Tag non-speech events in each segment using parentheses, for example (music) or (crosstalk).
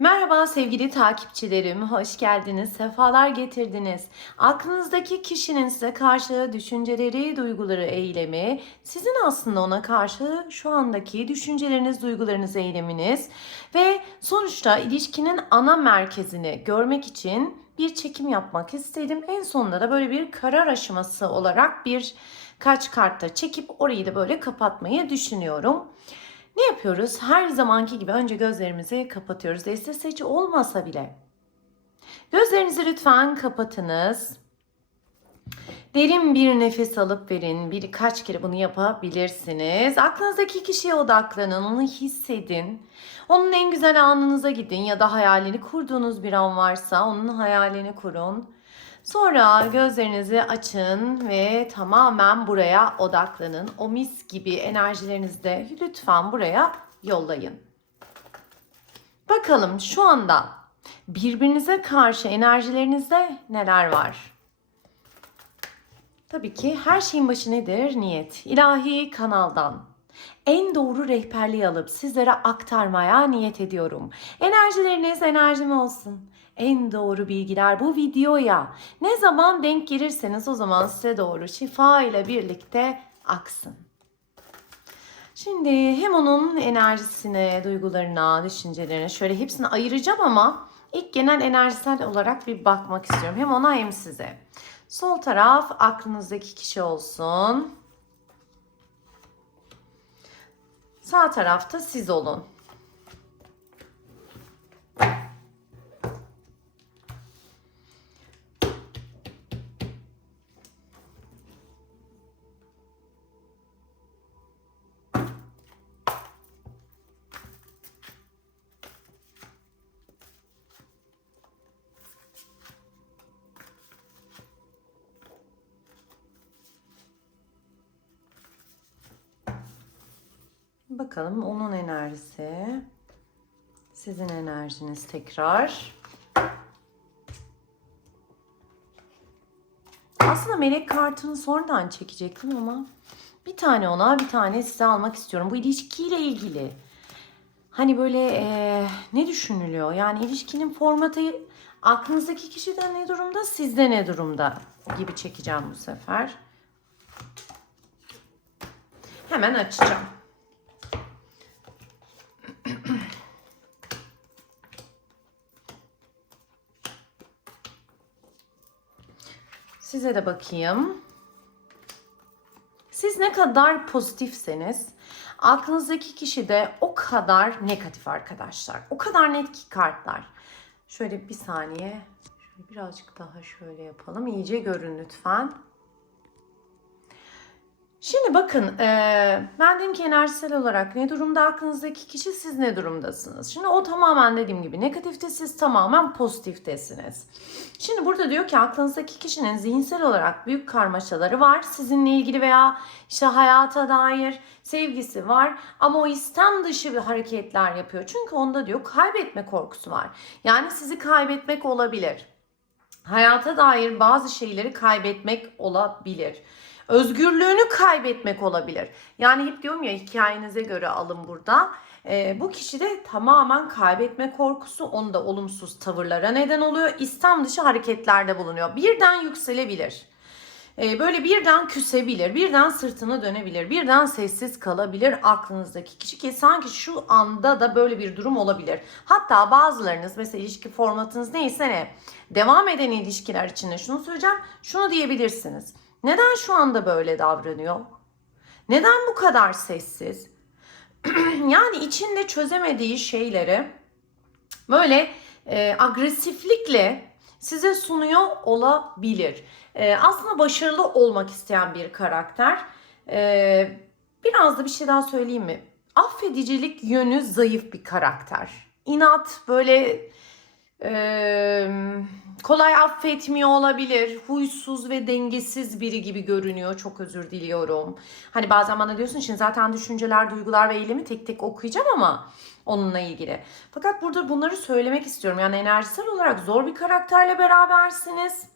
Merhaba sevgili takipçilerim, hoş geldiniz, sefalar getirdiniz. Aklınızdaki kişinin size karşı düşünceleri, duyguları, eylemi, sizin aslında ona karşı şu andaki düşünceleriniz, duygularınız, eyleminiz ve sonuçta ilişkinin ana merkezini görmek için bir çekim yapmak istedim. En sonunda da böyle bir karar aşaması olarak bir kaç kartta çekip orayı da böyle kapatmayı düşünüyorum. Ne yapıyoruz? Her zamanki gibi önce gözlerimizi kapatıyoruz. Deste seçi olmasa bile. Gözlerinizi lütfen kapatınız. Derin bir nefes alıp verin. Birkaç kere bunu yapabilirsiniz. Aklınızdaki kişiye odaklanın, onu hissedin. Onun en güzel anınıza gidin ya da hayalini kurduğunuz bir an varsa onun hayalini kurun. Sonra gözlerinizi açın ve tamamen buraya odaklanın. O mis gibi enerjilerinizi de lütfen buraya yollayın. Bakalım şu anda birbirinize karşı enerjilerinizde neler var? Tabii ki her şeyin başı nedir? Niyet. İlahi kanaldan en doğru rehberliği alıp sizlere aktarmaya niyet ediyorum. Enerjileriniz enerjim olsun. En doğru bilgiler bu videoya ne zaman denk gelirseniz o zaman size doğru şifa ile birlikte aksın. Şimdi hem onun enerjisine, duygularına, düşüncelerine şöyle hepsini ayıracağım ama ilk genel enerjisel olarak bir bakmak istiyorum. Hem ona hem size. Sol taraf aklınızdaki kişi olsun. Sağ tarafta siz olun. Bakalım onun enerjisi. Sizin enerjiniz tekrar. Aslında melek kartını sonradan çekecektim ama bir tane ona bir tane size almak istiyorum. Bu ilişkiyle ilgili. Hani böyle eee, ne düşünülüyor? Yani ilişkinin formatı aklınızdaki kişi de ne durumda, sizde ne durumda gibi çekeceğim bu sefer. Hemen açacağım. Size de bakayım. Siz ne kadar pozitifseniz aklınızdaki kişi de o kadar negatif arkadaşlar. O kadar net ki kartlar. Şöyle bir saniye. Şöyle birazcık daha şöyle yapalım. İyice görün lütfen. Şimdi bakın eee, ben dedim ki enerjisel olarak ne durumda aklınızdaki kişi siz ne durumdasınız? Şimdi o tamamen dediğim gibi negatifte siz tamamen pozitiftesiniz. Şimdi burada diyor ki aklınızdaki kişinin zihinsel olarak büyük karmaşaları var. Sizinle ilgili veya işte hayata dair sevgisi var ama o istem dışı bir hareketler yapıyor. Çünkü onda diyor kaybetme korkusu var. Yani sizi kaybetmek olabilir. Hayata dair bazı şeyleri kaybetmek olabilir. Özgürlüğünü kaybetmek olabilir. Yani hep diyorum ya hikayenize göre alın burada. Ee, bu kişi de tamamen kaybetme korkusu onda olumsuz tavırlara neden oluyor. İstem dışı hareketlerde bulunuyor. Birden yükselebilir. Ee, böyle birden küsebilir, birden sırtını dönebilir, birden sessiz kalabilir aklınızdaki kişi ki sanki şu anda da böyle bir durum olabilir. Hatta bazılarınız mesela ilişki formatınız neyse ne devam eden ilişkiler içinde şunu söyleyeceğim, şunu diyebilirsiniz. Neden şu anda böyle davranıyor? Neden bu kadar sessiz? (clears throat) yani içinde çözemediği şeyleri böyle e, agresiflikle size sunuyor olabilir. E, aslında başarılı olmak isteyen bir karakter. E, biraz da bir şey daha söyleyeyim mi? Affedicilik yönü zayıf bir karakter. İnat böyle e, kolay affetmiyor olabilir. Huysuz ve dengesiz biri gibi görünüyor. Çok özür diliyorum. Hani bazen bana diyorsun şimdi zaten düşünceler, duygular ve eylemi tek tek okuyacağım ama onunla ilgili. Fakat burada bunları söylemek istiyorum. Yani enerjisel olarak zor bir karakterle berabersiniz.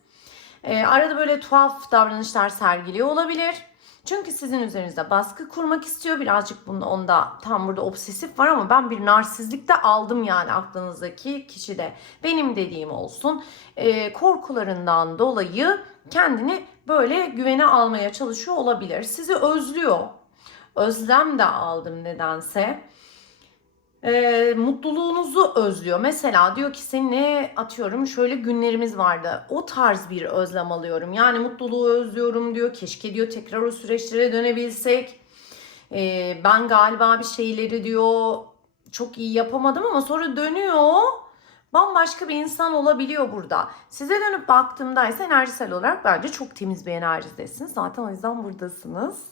Ee, arada böyle tuhaf davranışlar sergiliyor olabilir. Çünkü sizin üzerinizde baskı kurmak istiyor. Birazcık bunda onda tam burada obsesif var ama ben bir narsizlik de aldım yani aklınızdaki kişide. Benim dediğim olsun. Ee, korkularından dolayı kendini böyle güvene almaya çalışıyor olabilir. Sizi özlüyor. Özlem de aldım nedense. Ee, mutluluğunuzu özlüyor. Mesela diyor ki seninle atıyorum şöyle günlerimiz vardı. O tarz bir özlem alıyorum. Yani mutluluğu özlüyorum diyor. Keşke diyor tekrar o süreçlere dönebilsek. Ee, ben galiba bir şeyleri diyor çok iyi yapamadım ama sonra dönüyor. Bambaşka bir insan olabiliyor burada. Size dönüp baktığımda ise enerjisel olarak bence çok temiz bir enerjidesiniz. Zaten o yüzden buradasınız.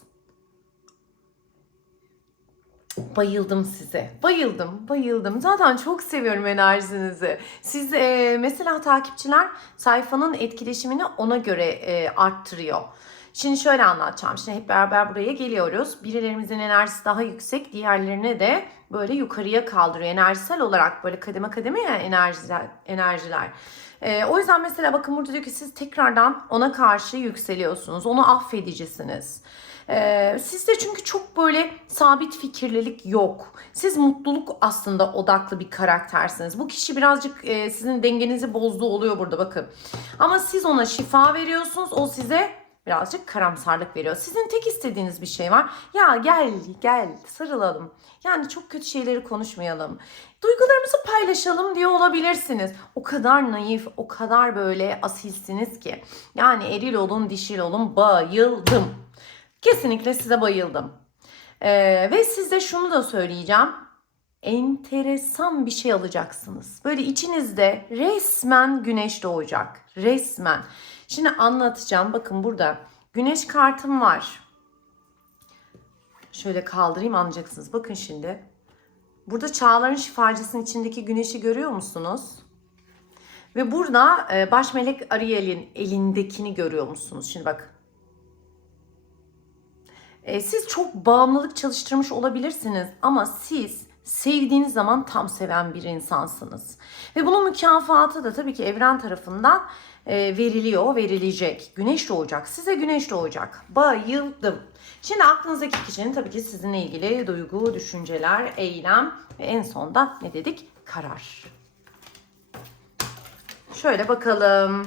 Bayıldım size. Bayıldım, bayıldım. Zaten çok seviyorum enerjinizi. Siz e, mesela takipçiler sayfanın etkileşimini ona göre e, arttırıyor. Şimdi şöyle anlatacağım. Şimdi hep beraber buraya geliyoruz. Birilerimizin enerjisi daha yüksek, diğerlerine de böyle yukarıya kaldırıyor. Enerjisel olarak böyle kademe kademe ya enerjiler. enerjiler. E, o yüzden mesela bakın burada diyor ki siz tekrardan ona karşı yükseliyorsunuz. Onu affedicisiniz. Ee, sizde çünkü çok böyle sabit fikirlilik yok. Siz mutluluk aslında odaklı bir karaktersiniz. Bu kişi birazcık e, sizin dengenizi bozduğu oluyor burada bakın. Ama siz ona şifa veriyorsunuz. O size birazcık karamsarlık veriyor. Sizin tek istediğiniz bir şey var. Ya gel gel sarılalım. Yani çok kötü şeyleri konuşmayalım. Duygularımızı paylaşalım diye olabilirsiniz. O kadar naif, o kadar böyle asilsiniz ki. Yani eril olun, dişil olun bayıldım. Kesinlikle size bayıldım. Ee, ve size şunu da söyleyeceğim. Enteresan bir şey alacaksınız. Böyle içinizde resmen güneş doğacak. Resmen. Şimdi anlatacağım. Bakın burada güneş kartım var. Şöyle kaldırayım anlayacaksınız. Bakın şimdi. Burada çağların şifacısının içindeki güneşi görüyor musunuz? Ve burada e, baş melek Ariel'in elindekini görüyor musunuz? Şimdi bak e, siz çok bağımlılık çalıştırmış olabilirsiniz ama siz sevdiğiniz zaman tam seven bir insansınız. Ve bunun mükafatı da tabii ki evren tarafından e, veriliyor, verilecek. Güneş doğacak, size güneş doğacak. Bayıldım. Şimdi aklınızdaki kişinin tabii ki sizinle ilgili duygu, düşünceler, eylem ve en sonda ne dedik? Karar. Şöyle bakalım.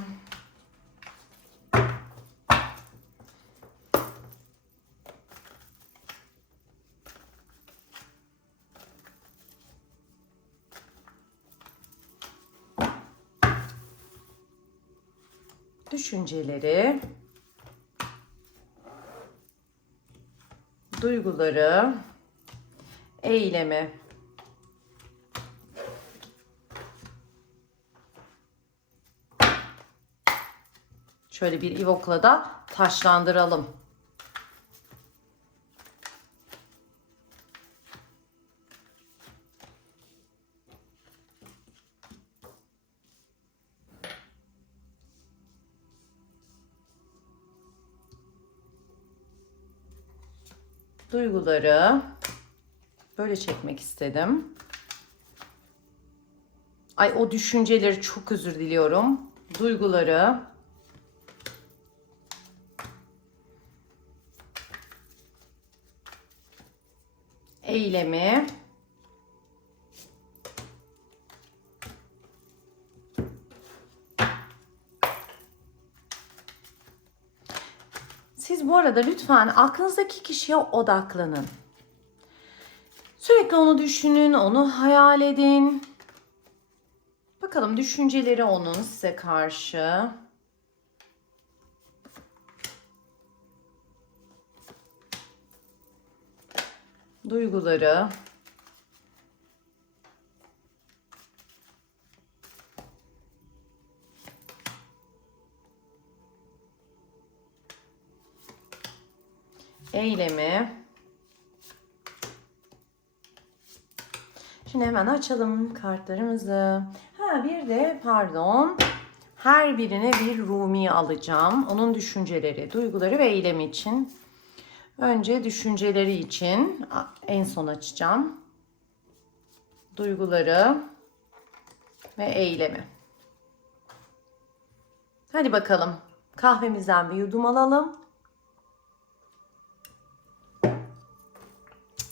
Düşünceleri, duyguları, eylemi. Şöyle bir ivokla da taşlandıralım. Duyguları böyle çekmek istedim. Ay o düşünceleri çok özür diliyorum. Duyguları eylemi bu arada lütfen aklınızdaki kişiye odaklanın. Sürekli onu düşünün, onu hayal edin. Bakalım düşünceleri onun size karşı. Duyguları. Eylemi. Şimdi hemen açalım kartlarımızı. Ha bir de pardon. Her birine bir Rumi alacağım. Onun düşünceleri, duyguları ve eylemi için. Önce düşünceleri için en son açacağım. Duyguları ve eylemi. Hadi bakalım. Kahvemizden bir yudum alalım.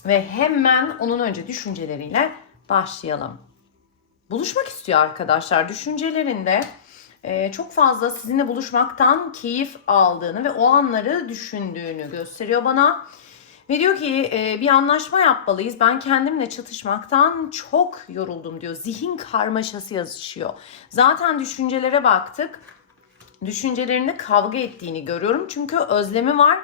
Ve hemen onun önce düşünceleriyle başlayalım. Buluşmak istiyor arkadaşlar. Düşüncelerinde e, çok fazla sizinle buluşmaktan keyif aldığını ve o anları düşündüğünü gösteriyor bana. Ve diyor ki e, bir anlaşma yapmalıyız. Ben kendimle çatışmaktan çok yoruldum diyor. Zihin karmaşası yazışıyor. Zaten düşüncelere baktık. Düşüncelerinde kavga ettiğini görüyorum. Çünkü özlemi var.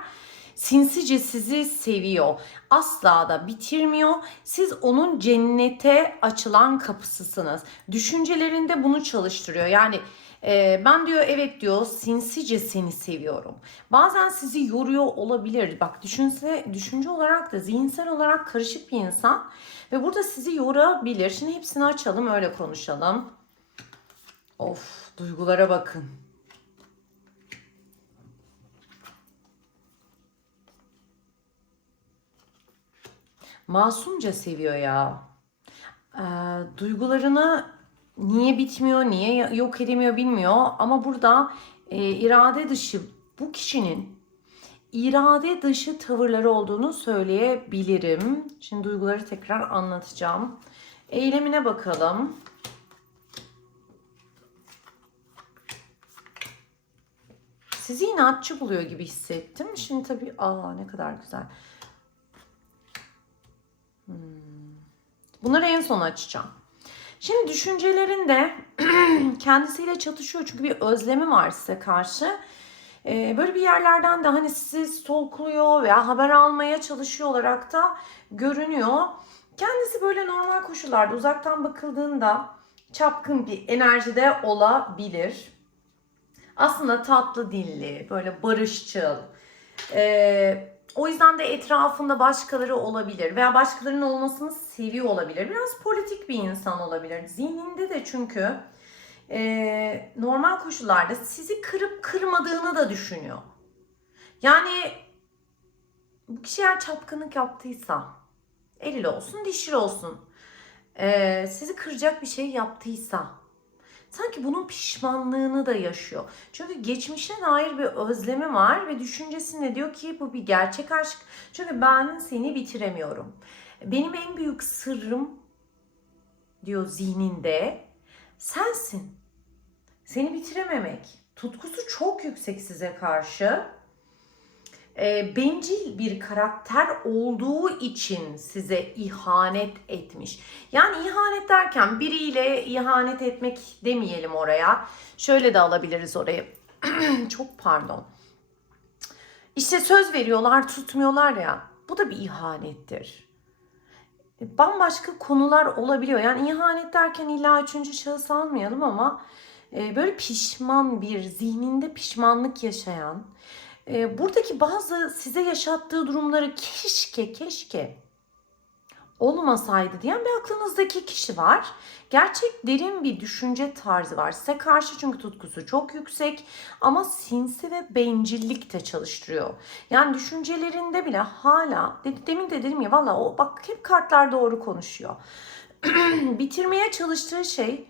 Sinsice sizi seviyor. Asla da bitirmiyor. Siz onun cennete açılan kapısısınız. Düşüncelerinde bunu çalıştırıyor. Yani e, ben diyor evet diyor sinsice seni seviyorum. Bazen sizi yoruyor olabilir. Bak düşünse düşünce olarak da zihinsel olarak karışık bir insan ve burada sizi yorabilir. Şimdi hepsini açalım öyle konuşalım. Of duygulara bakın. Masumca seviyor ya. Ee, duygularını niye bitmiyor, niye yok edemiyor bilmiyor. Ama burada e, irade dışı bu kişinin irade dışı tavırları olduğunu söyleyebilirim. Şimdi duyguları tekrar anlatacağım. Eylemine bakalım. Sizi inatçı buluyor gibi hissettim. Şimdi tabii aa ne kadar güzel. Hmm. Bunları en son açacağım. Şimdi düşüncelerinde (clears throat) kendisiyle çatışıyor çünkü bir özlemi var size karşı. Ee, böyle bir yerlerden de hani sizi stalkluyor veya haber almaya çalışıyor olarak da görünüyor. Kendisi böyle normal koşullarda uzaktan bakıldığında çapkın bir enerjide olabilir. Aslında tatlı dilli, böyle barışçıl. Ee, o yüzden de etrafında başkaları olabilir veya başkalarının olmasını seviyor olabilir. Biraz politik bir insan olabilir. Zihninde de çünkü e, normal koşullarda sizi kırıp kırmadığını da düşünüyor. Yani bu kişi eğer çapkınlık yaptıysa eril olsun dişil olsun e, sizi kıracak bir şey yaptıysa sanki bunun pişmanlığını da yaşıyor. Çünkü geçmişe dair bir özlemi var ve düşüncesinde diyor ki bu bir gerçek aşk. Çünkü ben seni bitiremiyorum. Benim en büyük sırrım diyor zihninde sensin. Seni bitirememek. Tutkusu çok yüksek size karşı. E, bencil bir karakter olduğu için size ihanet etmiş. Yani ihanet derken biriyle ihanet etmek demeyelim oraya. Şöyle de alabiliriz orayı. (clears throat) çok pardon. İşte söz veriyorlar, tutmuyorlar ya. Bu da bir ihanettir bambaşka konular olabiliyor. Yani ihanet derken illa üçüncü şahıs almayalım ama e, böyle pişman bir, zihninde pişmanlık yaşayan, e, buradaki bazı size yaşattığı durumları keşke keşke olmasaydı diyen bir aklınızdaki kişi var. Gerçek derin bir düşünce tarzı var. Size karşı çünkü tutkusu çok yüksek ama sinsi ve bencillik de çalıştırıyor. Yani düşüncelerinde bile hala demin de dedim ya valla o bak hep kartlar doğru konuşuyor. (clears throat) Bitirmeye çalıştığı şey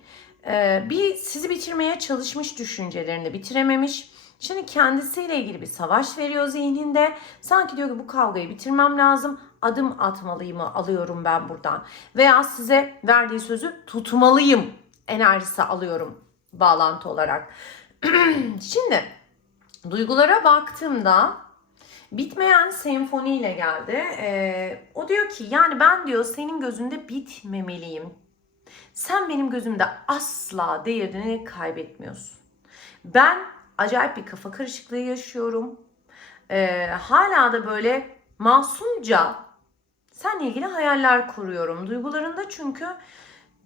bir sizi bitirmeye çalışmış düşüncelerini bitirememiş Şimdi kendisiyle ilgili bir savaş veriyor zihninde. Sanki diyor ki bu kavgayı bitirmem lazım. Adım atmalıyım alıyorum ben buradan. Veya size verdiği sözü tutmalıyım enerjisi alıyorum bağlantı olarak. (clears throat) Şimdi duygulara baktığımda bitmeyen senfoniyle geldi. Ee, o diyor ki yani ben diyor senin gözünde bitmemeliyim. Sen benim gözümde asla değerini kaybetmiyorsun. Ben acayip bir kafa karışıklığı yaşıyorum. Ee, hala da böyle masumca seninle ilgili hayaller kuruyorum. Duygularında çünkü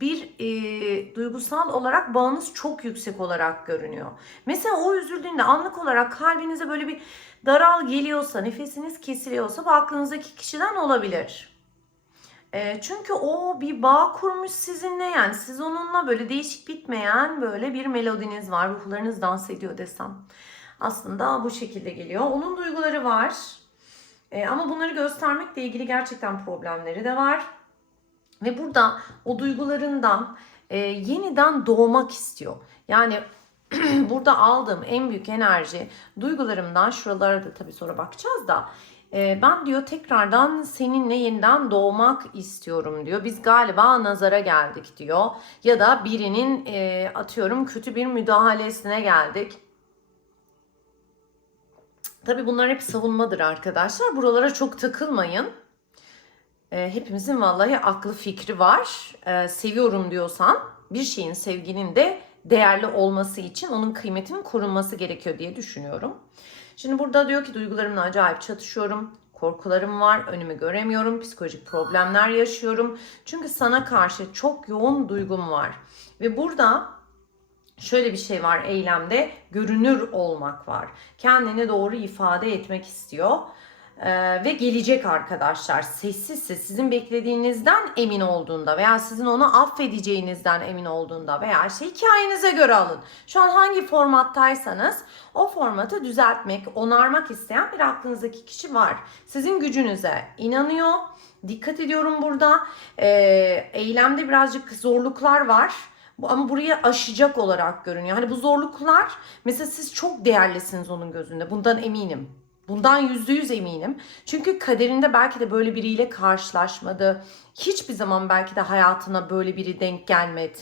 bir e, duygusal olarak bağınız çok yüksek olarak görünüyor. Mesela o üzüldüğünde anlık olarak kalbinize böyle bir daral geliyorsa, nefesiniz kesiliyorsa bu aklınızdaki kişiden olabilir. Çünkü o bir bağ kurmuş sizinle yani siz onunla böyle değişik bitmeyen böyle bir melodiniz var. Ruhlarınız dans ediyor desem. Aslında bu şekilde geliyor. Onun duyguları var. E, ama bunları göstermekle ilgili gerçekten problemleri de var. Ve burada o duygularından e, yeniden doğmak istiyor. Yani (clears throat) burada aldığım en büyük enerji duygularımdan şuralara da tabii sonra bakacağız da ben diyor tekrardan seninle yeniden doğmak istiyorum diyor. Biz galiba nazara geldik diyor. Ya da birinin e, atıyorum kötü bir müdahalesine geldik. Tabii bunlar hep savunmadır arkadaşlar. Buralara çok takılmayın. Ee, hepimizin vallahi aklı fikri var. Ee, seviyorum diyorsan bir şeyin sevginin de değerli olması için onun kıymetinin korunması gerekiyor diye düşünüyorum. Şimdi burada diyor ki duygularımla acayip çatışıyorum. Korkularım var, önümü göremiyorum, psikolojik problemler yaşıyorum. Çünkü sana karşı çok yoğun duygum var. Ve burada şöyle bir şey var eylemde, görünür olmak var. Kendini doğru ifade etmek istiyor. Ee, ve gelecek arkadaşlar sessizse sizin beklediğinizden emin olduğunda veya sizin onu affedeceğinizden emin olduğunda veya işte hikayenize göre alın. Şu an hangi formattaysanız o formatı düzeltmek, onarmak isteyen bir aklınızdaki kişi var. Sizin gücünüze inanıyor. Dikkat ediyorum burada. Ee, eylemde birazcık zorluklar var. Ama burayı aşacak olarak görünüyor. Hani bu zorluklar mesela siz çok değerlisiniz onun gözünde. Bundan eminim. Bundan yüzde yüz eminim. Çünkü kaderinde belki de böyle biriyle karşılaşmadı. Hiçbir zaman belki de hayatına böyle biri denk gelmedi.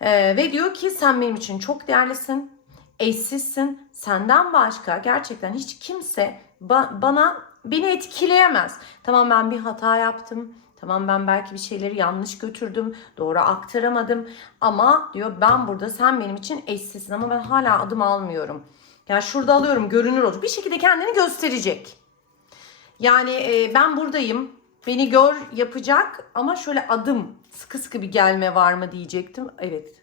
Ee, ve diyor ki sen benim için çok değerlisin. Eşsizsin. Senden başka gerçekten hiç kimse ba- bana beni etkileyemez. Tamam ben bir hata yaptım. Tamam ben belki bir şeyleri yanlış götürdüm. Doğru aktaramadım. Ama diyor ben burada sen benim için eşsizsin ama ben hala adım almıyorum. Yani şurada alıyorum görünür olur. Bir şekilde kendini gösterecek. Yani e, ben buradayım. Beni gör yapacak ama şöyle adım sıkı sıkı bir gelme var mı diyecektim. Evet.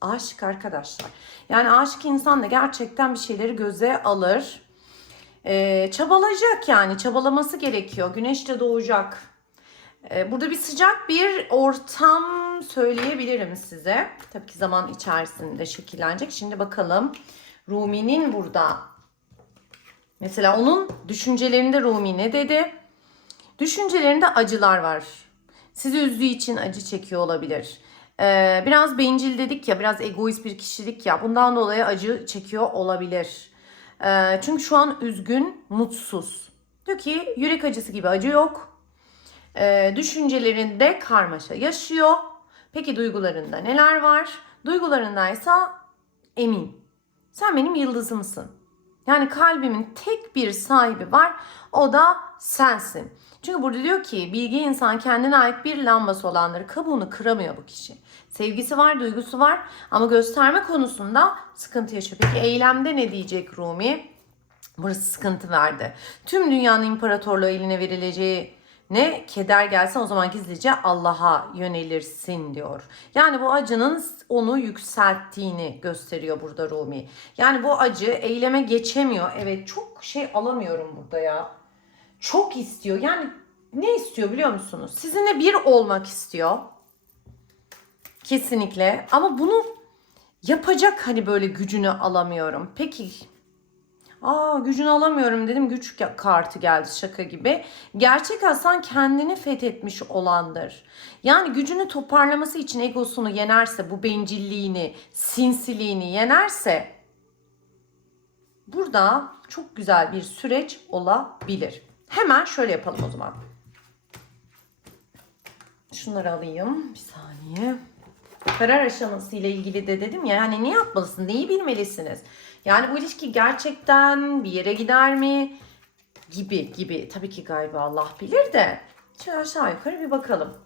Aşık arkadaşlar. Yani aşık insan da gerçekten bir şeyleri göze alır. E, çabalayacak yani. Çabalaması gerekiyor. Güneş de doğacak. E, burada bir sıcak bir ortam söyleyebilirim size. Tabii ki zaman içerisinde şekillenecek. Şimdi bakalım. Rumi'nin burada mesela onun düşüncelerinde Rumi ne dedi? Düşüncelerinde acılar var. Sizi üzdüğü için acı çekiyor olabilir. Ee, biraz bencil dedik ya, biraz egoist bir kişilik ya. Bundan dolayı acı çekiyor olabilir. Ee, çünkü şu an üzgün, mutsuz. Diyor ki yürek acısı gibi acı yok. Ee, düşüncelerinde karmaşa yaşıyor. Peki duygularında neler var? Duygularındaysa emin. Sen benim yıldızımsın. Yani kalbimin tek bir sahibi var. O da sensin. Çünkü burada diyor ki bilgi insan kendine ait bir lambası olanları kabuğunu kıramıyor bu kişi. Sevgisi var, duygusu var ama gösterme konusunda sıkıntı yaşıyor. Peki eylemde ne diyecek Rumi? Burası sıkıntı verdi. Tüm dünyanın imparatorluğu eline verileceği ne keder gelsen o zaman gizlice Allah'a yönelirsin diyor. Yani bu acının onu yükselttiğini gösteriyor burada Rumi. Yani bu acı eyleme geçemiyor. Evet çok şey alamıyorum burada ya. Çok istiyor. Yani ne istiyor biliyor musunuz? Sizinle bir olmak istiyor. Kesinlikle. Ama bunu yapacak hani böyle gücünü alamıyorum. Peki Aa gücünü alamıyorum dedim. Güç kartı geldi şaka gibi. Gerçek Hasan kendini fethetmiş olandır. Yani gücünü toparlaması için egosunu yenerse, bu bencilliğini, sinsiliğini yenerse burada çok güzel bir süreç olabilir. Hemen şöyle yapalım o zaman. Şunları alayım. Bir saniye. Karar aşaması ile ilgili de dedim ya yani ne yapmalısın, neyi bilmelisiniz? Yani bu ilişki gerçekten bir yere gider mi? Gibi gibi. Tabii ki galiba Allah bilir de. Şöyle aşağı yukarı bir bakalım.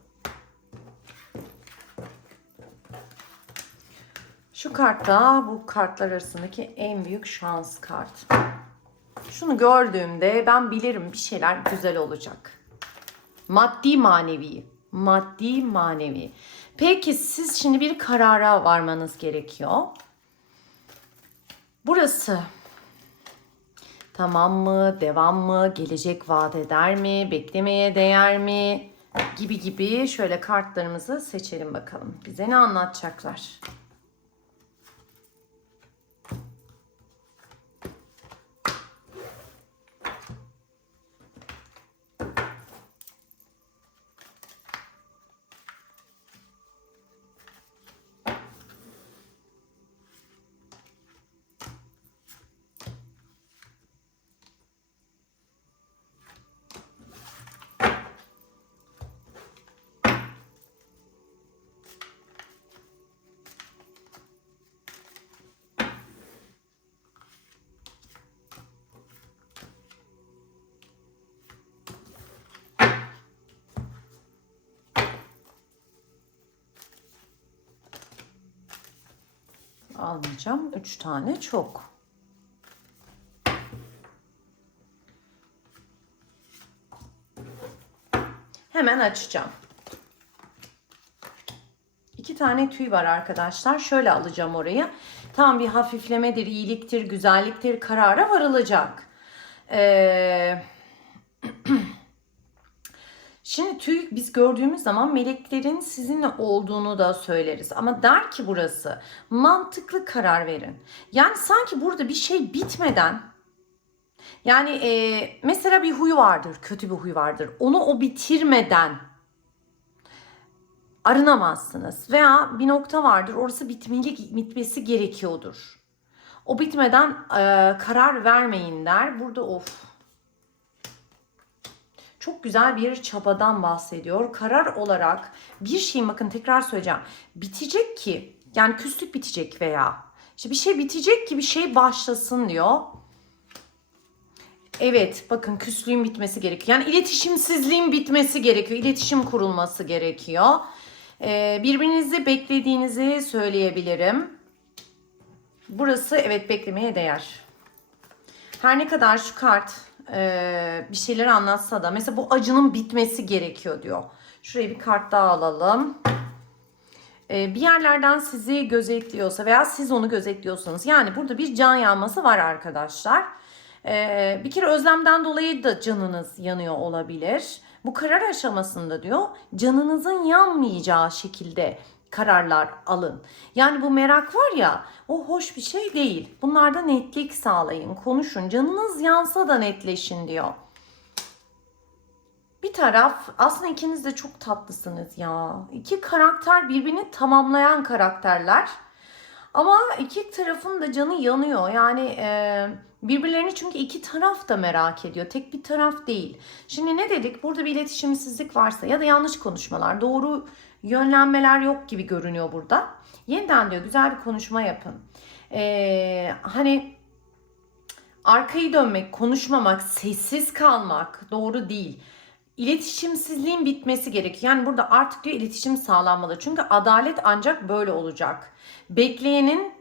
Şu kart da bu kartlar arasındaki en büyük şans kart. Şunu gördüğümde ben bilirim bir şeyler güzel olacak. Maddi manevi. Maddi manevi. Peki siz şimdi bir karara varmanız gerekiyor. Burası tamam mı, devam mı, gelecek vaat eder mi, beklemeye değer mi gibi gibi şöyle kartlarımızı seçelim bakalım. Bize ne anlatacaklar? Almayacağım. Üç tane çok. Hemen açacağım. İki tane tüy var arkadaşlar. Şöyle alacağım orayı. Tam bir hafiflemedir, iyiliktir, güzelliktir karara varılacak. Ee, Şimdi tüy biz gördüğümüz zaman meleklerin sizinle olduğunu da söyleriz. Ama der ki burası mantıklı karar verin. Yani sanki burada bir şey bitmeden yani e, mesela bir huyu vardır, kötü bir huy vardır. Onu o bitirmeden arınamazsınız. Veya bir nokta vardır, orası bitmeli, bitmesi gerekiyordur. O bitmeden e, karar vermeyin der. Burada of çok güzel bir çabadan bahsediyor. Karar olarak bir şeyin bakın tekrar söyleyeceğim. Bitecek ki yani küslük bitecek veya işte bir şey bitecek ki bir şey başlasın diyor. Evet bakın küslüğün bitmesi gerekiyor. Yani iletişimsizliğin bitmesi gerekiyor. İletişim kurulması gerekiyor. Ee, birbirinizi beklediğinizi söyleyebilirim. Burası evet beklemeye değer. Her ne kadar şu kart e, bir şeyler anlatsa da mesela bu acının bitmesi gerekiyor diyor. Şuraya bir kart daha alalım. E, bir yerlerden sizi gözetliyorsa veya siz onu gözetliyorsanız yani burada bir can yanması var arkadaşlar. E, bir kere özlemden dolayı da canınız yanıyor olabilir. Bu karar aşamasında diyor canınızın yanmayacağı şekilde kararlar alın. Yani bu merak var ya o hoş bir şey değil. Bunlarda netlik sağlayın, konuşun. Canınız yansa da netleşin diyor. Bir taraf aslında ikiniz de çok tatlısınız ya. İki karakter birbirini tamamlayan karakterler. Ama iki tarafın da canı yanıyor. Yani e, birbirlerini çünkü iki taraf da merak ediyor. Tek bir taraf değil. Şimdi ne dedik? Burada bir iletişimsizlik varsa ya da yanlış konuşmalar, doğru yönlenmeler yok gibi görünüyor burada. Yeniden diyor güzel bir konuşma yapın. Ee, hani arkayı dönmek, konuşmamak, sessiz kalmak doğru değil. İletişimsizliğin bitmesi gerekiyor. Yani burada artık diyor iletişim sağlanmalı. Çünkü adalet ancak böyle olacak. Bekleyenin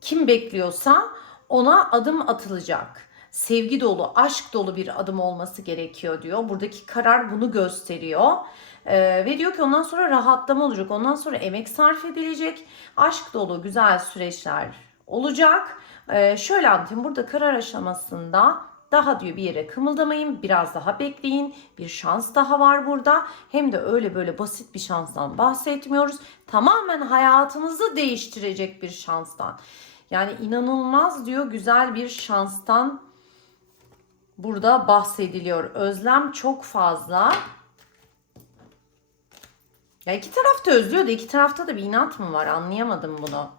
kim bekliyorsa ona adım atılacak. Sevgi dolu, aşk dolu bir adım olması gerekiyor diyor. Buradaki karar bunu gösteriyor. Ee, ve diyor ki ondan sonra rahatlama olacak. Ondan sonra emek sarf edilecek. Aşk dolu güzel süreçler olacak. Ee, şöyle anlatayım. Burada karar aşamasında daha diyor bir yere kımıldamayın, biraz daha bekleyin. Bir şans daha var burada. Hem de öyle böyle basit bir şanstan bahsetmiyoruz. Tamamen hayatınızı değiştirecek bir şanstan. Yani inanılmaz diyor güzel bir şanstan burada bahsediliyor. Özlem çok fazla. Ya iki taraf da özlüyor da iki tarafta da bir inat mı var anlayamadım bunu.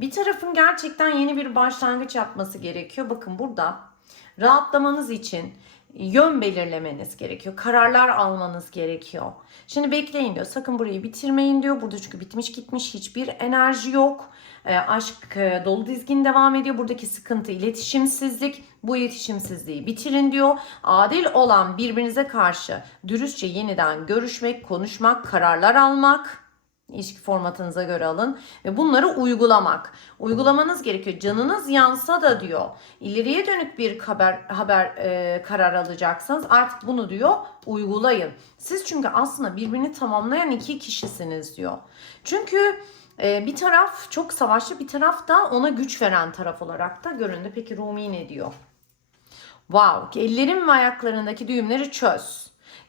Bir tarafın gerçekten yeni bir başlangıç yapması gerekiyor. Bakın burada rahatlamanız için yön belirlemeniz gerekiyor. Kararlar almanız gerekiyor. Şimdi bekleyin diyor. Sakın burayı bitirmeyin diyor. Burada çünkü bitmiş gitmiş hiçbir enerji yok. E, aşk e, dolu dizgin devam ediyor. Buradaki sıkıntı iletişimsizlik. Bu iletişimsizliği bitirin diyor. Adil olan birbirinize karşı dürüstçe yeniden görüşmek, konuşmak, kararlar almak. İlişki formatınıza göre alın ve bunları uygulamak. Uygulamanız gerekiyor. Canınız yansa da diyor. İleriye dönük bir haber haber e, karar alacaksanız artık bunu diyor uygulayın. Siz çünkü aslında birbirini tamamlayan iki kişisiniz diyor. Çünkü e, bir taraf çok savaşçı, bir taraf da ona güç veren taraf olarak da göründü. Peki Rumi ne diyor? Wow, ellerin ve ayaklarındaki düğümleri çöz.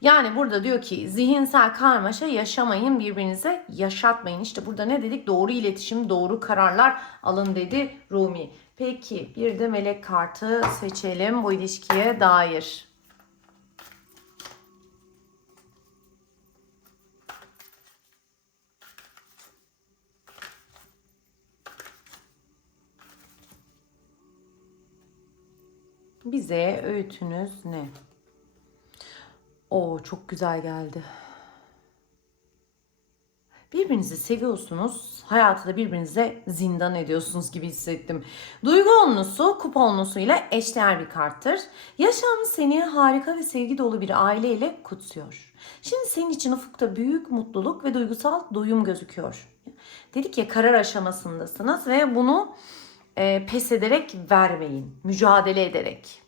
Yani burada diyor ki zihinsel karmaşa yaşamayın birbirinize yaşatmayın. İşte burada ne dedik? Doğru iletişim, doğru kararlar alın dedi Rumi. Peki bir de melek kartı seçelim bu ilişkiye dair. Bize öğütünüz ne? O çok güzel geldi. Birbirinizi seviyorsunuz. Hayatı da birbirinize zindan ediyorsunuz gibi hissettim. Duygu onlusu kupa onlusu ile eşdeğer bir karttır. Yaşam seni harika ve sevgi dolu bir aile ile kutsuyor. Şimdi senin için ufukta büyük mutluluk ve duygusal doyum gözüküyor. Dedik ya karar aşamasındasınız ve bunu e, pes ederek vermeyin. Mücadele ederek.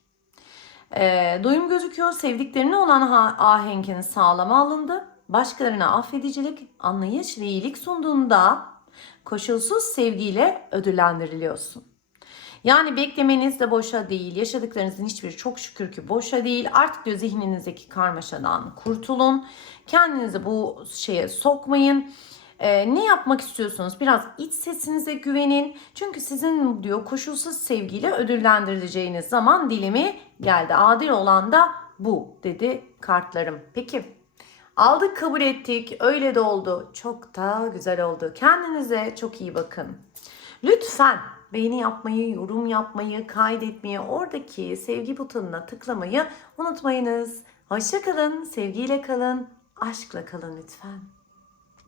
E, doyum gözüküyor. Sevdiklerine olan ahenkini sağlama alındı. Başkalarına affedicilik, anlayış ve iyilik sunduğunda koşulsuz sevgiyle ödüllendiriliyorsun. Yani beklemeniz de boşa değil. Yaşadıklarınızın hiçbiri çok şükür ki boşa değil. Artık diyor zihninizdeki karmaşadan kurtulun. Kendinizi bu şeye sokmayın. Ee, ne yapmak istiyorsunuz? Biraz iç sesinize güvenin. Çünkü sizin diyor koşulsuz sevgiyle ödüllendirileceğiniz zaman dilimi geldi. Adil olan da bu dedi kartlarım. Peki aldık kabul ettik. Öyle de oldu. Çok da güzel oldu. Kendinize çok iyi bakın. Lütfen beğeni yapmayı, yorum yapmayı, kaydetmeyi, oradaki sevgi butonuna tıklamayı unutmayınız. Hoşça kalın, sevgiyle kalın, aşkla kalın lütfen.